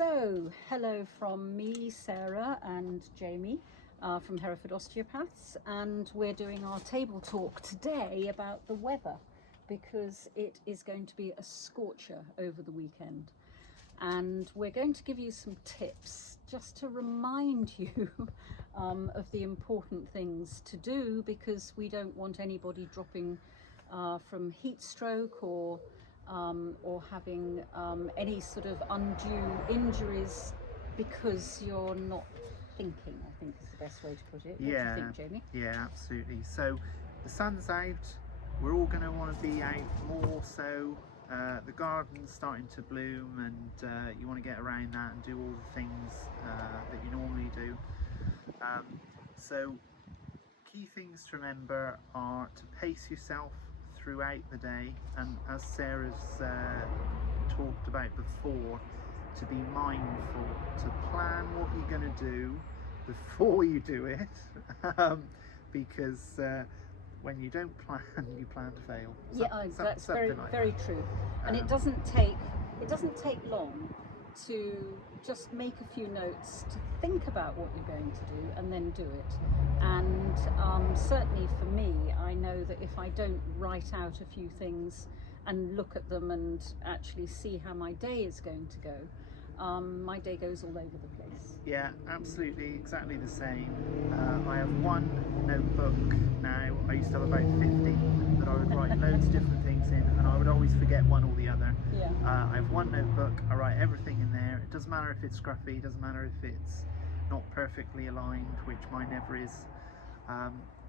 So, hello from me, Sarah, and Jamie from Hereford Osteopaths, and we're doing our table talk today about the weather because it is going to be a scorcher over the weekend. And we're going to give you some tips just to remind you of the important things to do, because we don't want anybody dropping from heat stroke or having any sort of undue injuries because you're not thinking, I think is the best way to put it. What do you think, Jamie? Yeah, absolutely. So the sun's out, we're all going to want to be out more, so the garden's starting to bloom, and you want to get around that and do all the things that you normally do. So key things to remember are to pace yourself throughout the day, and as Sarah's talked about before, to be mindful, to plan what you're going to do before you do it, because when you don't plan, you plan to fail. That's very true. And it doesn't take long to just make a few notes, to think about what you're going to do and then do it. And certainly for me, I know that if I don't write out a few things and look at them and actually see how my day is going to go, my day goes all over the place. Yeah, absolutely, exactly the same. I have one notebook now. I used to have about 50 that I would write loads of different things in, and I would always forget one or the other. Yeah. I have one notebook, I write everything in there. It doesn't matter if it's scruffy, it doesn't matter if it's not perfectly aligned, which mine never is.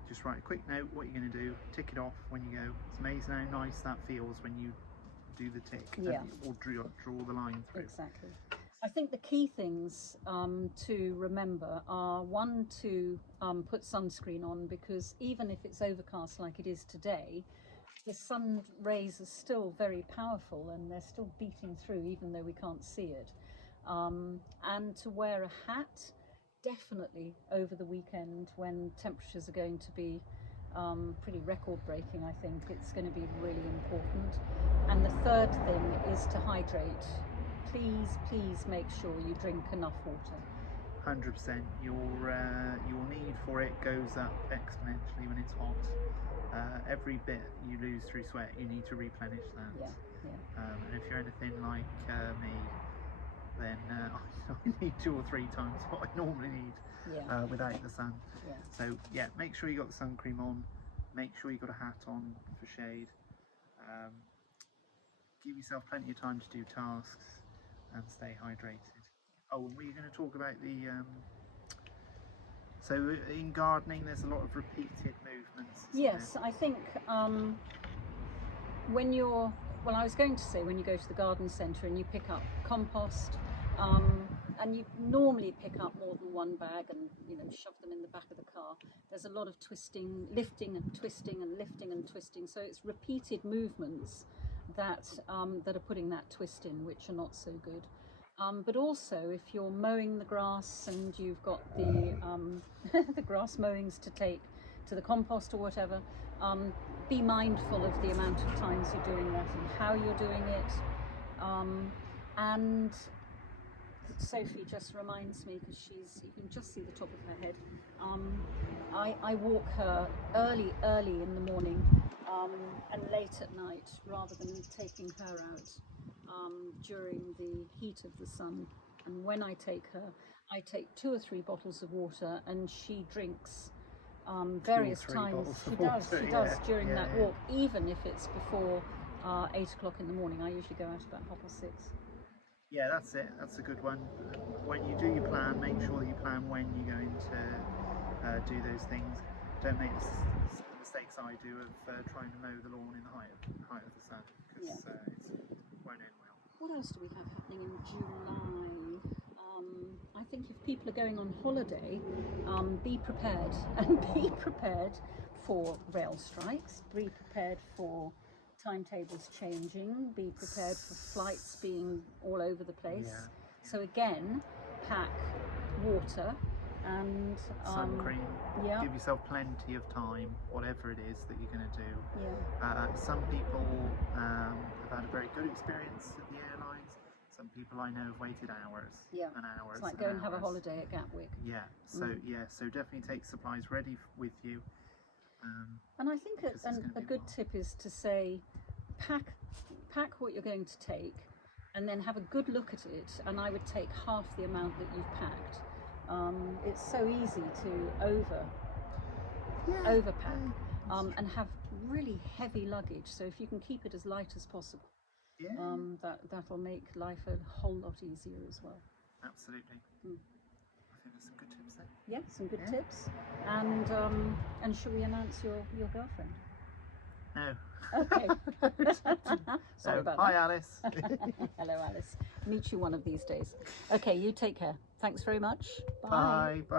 Just write a quick note, what you're going to do, tick it off when you go. It's amazing how nice that feels when you do the tick, or draw the line through. Exactly. I think the key things to remember are, one, to put sunscreen on, because even if it's overcast like it is today, the sun rays are still very powerful and they're still beating through even though we can't see it. And to wear a hat, definitely over the weekend when temperatures are going to be pretty record-breaking. I think it's going to be really important. And the third thing is to hydrate. Please make sure you drink enough water. 100%. Your need for it goes up exponentially when it's hot. Every bit you lose through sweat, you need to replenish that. And if you're anything like me, then I need 2 or 3 times what I normally need without the sun. So yeah, make sure you got the sun cream on, make sure you got a hat on for shade. Give yourself plenty of time to do tasks and stay hydrated. Oh, and we're going to talk about the so in gardening there's a lot of repeated movements. Yes, I think when you're, well, I was going to say when you go to the garden centre and you pick up compost, and you normally pick up more than one bag and shove them in the back of the car, there's a lot of twisting, lifting and twisting and lifting and twisting, so it's repeated movements that are putting that twist in, which are not so good. But also, if you're mowing the grass and you've got the the grass mowings to take to the compost or whatever, be mindful of the amount of times you're doing that and how you're doing it. And Sophie just reminds me, because you can just see the top of her head. I walk her early in the morning and late at night, rather than taking her out during the heat of the sun. And when I take her, I take 2 or 3 bottles of water, and she drinks various times. She does during that walk, even if it's before 8 o'clock in the morning. I usually go out about 6:30. Yeah, that's it. That's a good one. When you do your plan, make sure that you plan when you're going to do those things. Don't make the mistakes I do of trying to mow the lawn in the height of the sun, because it won't end well. What else do we have happening in July? I think if people are going on holiday, be prepared, and be prepared for rail strikes, be prepared for timetables changing, be prepared for flights being all over the place. So again, pack water and sun cream. Give yourself plenty of time, whatever it is that you're going to do. Some people have had a very good experience at the airlines, Some people I know have waited hours Yeah. and hours. It's like and go and have a hours. holiday at Gatwick. Yeah. So so definitely take supplies ready with you. And I think Because it's gonna a be good wild. tip is to say, pack what you're going to take, and then have a good look at it. And I would take half the amount that you've packed. It's so easy to overpack and have really heavy luggage. So if you can keep it as light as possible, Yeah. that'll make life a whole lot easier as well. Absolutely. Mm. I think there's some good tips there. Yeah, some good Yeah. tips. And shall we announce your girlfriend? No. Okay. Sorry about Hi, that. Alice. Hello, Alice. Meet you one of these days. Okay, you take care. Thanks very much. Bye. Bye. Bye.